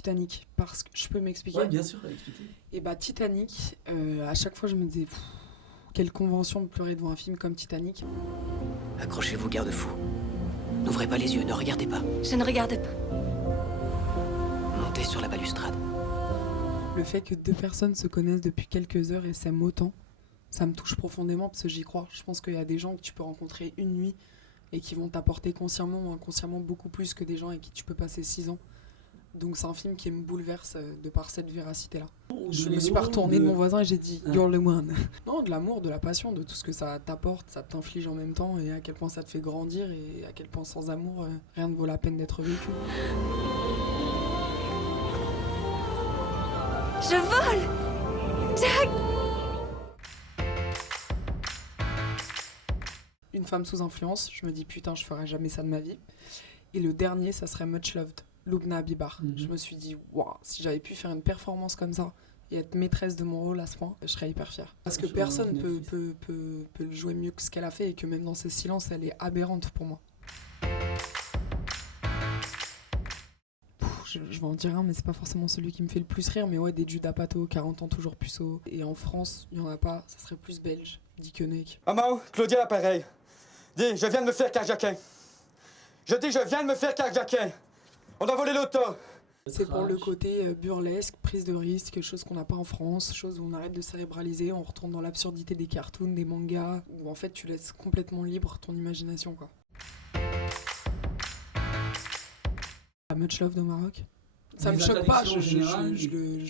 Titanic, parce que je peux m'expliquer. Ouais, bien sûr, expliquez. Et bah Titanic, à chaque fois je me disais, quelle convention de pleurer devant un film comme Titanic. Accrochez-vous, garde-fou. N'ouvrez pas les yeux, ne regardez pas. Je ne regarde pas. Montez sur la balustrade. Le fait que deux personnes se connaissent depuis quelques heures et s'aiment autant, ça me touche profondément parce que j'y crois. Je pense qu'il y a des gens que tu peux rencontrer une nuit et qui vont t'apporter consciemment ou inconsciemment beaucoup plus que des gens avec qui tu peux passer 6 ans. Donc c'est un film qui me bouleverse de par cette véracité-là. Je me suis pas retournée de mon voisin et j'ai dit « You're the one ». Non, de l'amour, de la passion, de tout ce que ça t'apporte, ça t'inflige en même temps et à quel point ça te fait grandir et à quel point sans amour, rien ne vaut la peine d'être vécu. Je vole! Jack! Une femme sous influence, je me dis putain, je ferai jamais ça de ma vie. Et le dernier, ça serait Much Loved, Lubna Abibar. Je me suis dit, waouh, si j'avais pu faire une performance comme ça et être maîtresse de mon rôle à ce point, je serais hyper fière. Parce que personne peut le jouer mieux que ce qu'elle a fait et que même dans ses silences, elle est aberrante pour moi. Je vais en dire un, mais c'est pas forcément celui qui me fait le plus rire, mais ouais, des Judas Pato, 40 ans toujours puceau. Et en France, il y en a pas, ça serait plus belge, Dick Koenig. Maman, Claudia l'appareil. Dis, je viens de me faire carjacker. Je dis, je viens de me faire carjacker. On a volé l'auto. C'est pour le côté burlesque, prise de risque, chose qu'on n'a pas en France, chose où on arrête de cérébraliser, on retourne dans l'absurdité des cartoons, des mangas, où en fait tu laisses complètement libre ton imagination, quoi. Much Love au Maroc. Ça me choque pas, je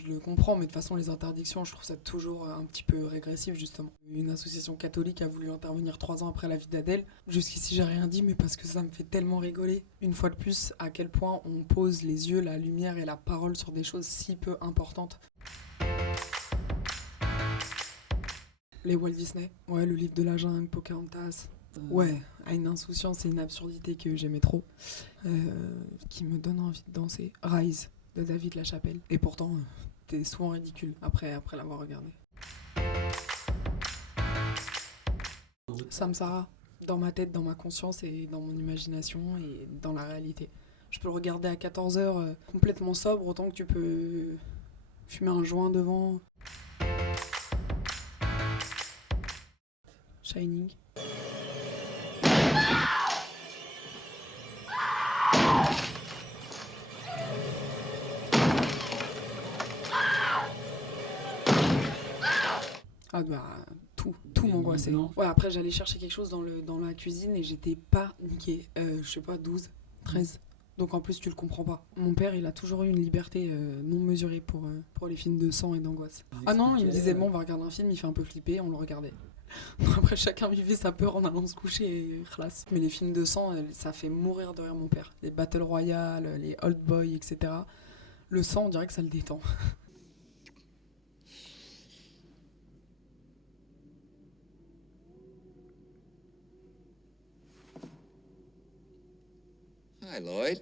le comprends, mais de toute façon les interdictions, je trouve ça toujours un petit peu régressif justement. Une association catholique a voulu intervenir 3 ans après la vie d'Adèle. Jusqu'ici j'ai rien dit, mais parce que ça me fait tellement rigoler. Une fois de plus, à quel point on pose les yeux, la lumière et la parole sur des choses si peu importantes. Les Walt Disney, ouais, le livre de la jungle, Pocahontas. Ouais, à une insouciance et une absurdité que j'aimais trop, qui me donne envie de danser. Rise, de David Lachapelle. Et pourtant, t'es souvent ridicule après l'avoir regardé. Samsara, dans ma tête, dans ma conscience et dans mon imagination et dans la réalité. Je peux le regarder à 14h complètement sobre, autant que tu peux fumer un joint devant. Shining. Ah bah tout m'angoissait. Ouais, après j'allais chercher quelque chose dans la cuisine et j'étais pas niquée. Je sais pas, 12, 13. Donc en plus tu le comprends pas. Mon père il a toujours eu une liberté non mesurée pour les films de sang et d'angoisse. Ah non, il me disait bon on va regarder un film, il fait un peu flipper, on le regardait. Après chacun vivait sa peur en allant se coucher et classe. Mais les films de sang, ça fait mourir de rire mon père. Les Battle Royale, les Old Boy, etc. Le sang on dirait que ça le détend. Hi, Lloyd.